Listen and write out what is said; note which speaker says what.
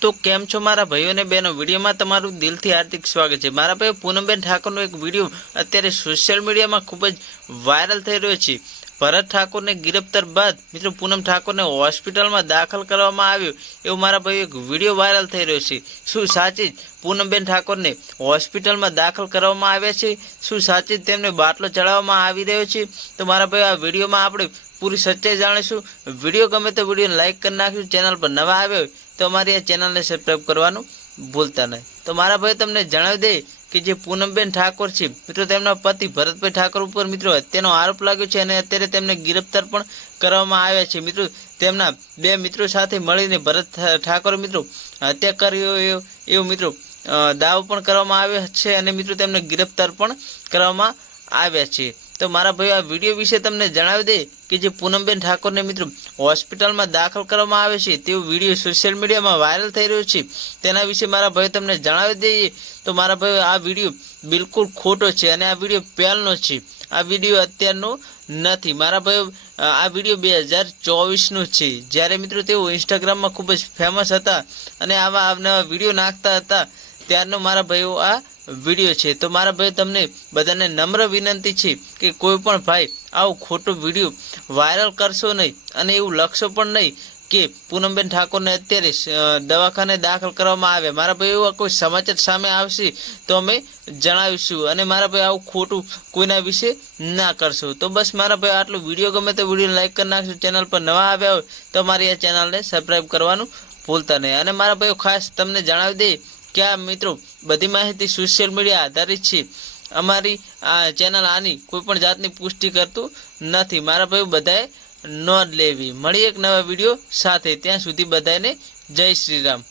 Speaker 1: તો કેમ છો મારા ભાઈઓ અને બહેનો? વિડીયોમાં તમારું દિલથી હાર્દિક સ્વાગત છે. મારા ભાઈ પૂનમબેન ઠાકોરનો એક વીડિયો અત્યારે સોશિયલ મીડિયામાં ખૂબ જ વાયરલ થઈ રહ્યો છે. ભરત ઠાકોરને ગિરફ્તાર બાદ મિત્રો પૂનમ ઠાકોરને હોસ્પિટલમાં દાખલ કરવામાં આવ્યો એવો મારા ભાઈ એક વીડિયો વાયરલ થઈ રહ્યો છે. શું સાચી જ પૂનમબેન ઠાકોરને હોસ્પિટલમાં દાખલ કરવામાં આવ્યા છે? શું સાચી જ તેમને બાટલો ચડાવવામાં આવી રહ્યો છે? તો મારા ભાઈ આ વિડીયોમાં આપણે પૂરી સચ્ચાઈ જાણીશું. વીડિયો ગમે તો વિડીયોને લાઇક કરી નાખશું ચેનલ પર નવા આવ્યો તો અમારી આ ચેનલને સબસ્ક્રાઈબ કરવાનું ભૂલતા નહીં. તો મારા ભાઈ તમને જણાવી દે કે જે પૂનમબેન ઠાકોર છે, મિત્રો તેમના પતિ ભરતભાઈ ઠાકોર ઉપર મિત્રો હત્યાનો આરોપ લાગ્યો છે અને અત્યારે તેમને ગિરફ્તાર પણ કરવામાં આવ્યા છે. મિત્રો તેમના બે મિત્રો સાથે મળીને ભરત ઠાકોર મિત્રો હત્યા કર્યો એવો મિત્રો દાવો પણ કરવામાં આવ્યો છે અને મિત્રો તેમને ગિરફ્તાર પણ કરવામાં આવ્યા છે. તો મારા ભાઈ, આ વીડિયો વિશે તમને જણાવી દે કે જે પૂનમબેન ઠાકોરને મિત્રો હોસ્પિટલમાં દાખલ કરવામાં આવે છે, તેવો વીડિયો સોશિયલ મીડિયામાં વાયરલ થઈ રહ્યો છે. તેના વિશે મારા ભાઈ તમને જણાવી દઈએ તો મારા ભાઈ આ વીડિયો બિલકુલ ખોટો છે અને આ વીડિયો પહેલનો છે. આ વીડિયો અત્યારનો નથી. મારા ભાઈ આ વીડિયો બે હજાર ચોવીસનો છે. જ્યારે મિત્રો તેઓ ઇન્સ્ટાગ્રામમાં ખૂબ જ ફેમસ હતા અને આવા આવનવા વીડિયો નાખતા હતા, ત્યારનો મારા ભાઈઓ આ વીડિયો છે. તો મારા ભાઈ તમને બધાને નમ્ર વિનંતી છે કે કોઈ પણ ભાઈ આવો ખોટો વીડિયો વાયરલ કરશો નહીં અને એવું લખશો પણ નહીં કે પૂનમબેન ઠાકોરને અત્યારે દવાખાને દાખલ કરવામાં આવે મારા ભાઈ એવા કોઈ સમાચાર સામે આવશે તો અમે જણાવીશું અને મારા ભાઈ આવું ખોટું કોઈના વિશે ના કરશું. તો બસ મારા ભાઈ આટલો વીડિયો ગમે તો વીડિયો લાઇક કરી નાખશું. ચેનલ પર નવા આવ્યા હોય તો મારી આ ચેનલને સબસ્ક્રાઈબ કરવાનું ભૂલતા નહીં. અને મારા ભાઈઓ ખાસ તમને જણાવી દે કે આ મિત્રો, બધી માહિતી સોશિયલ મીડિયા આધારિત છે. અમારી આ ચેનલ આની કોઈ પણ જાતની પુષ્ટિ કરતું નથી. મારા ભાઈ બધાએ નોંધ લેવી. મળી એક નવા વીડિયો સાથે. ત્યાં સુધી બધાને જય શ્રી રામ.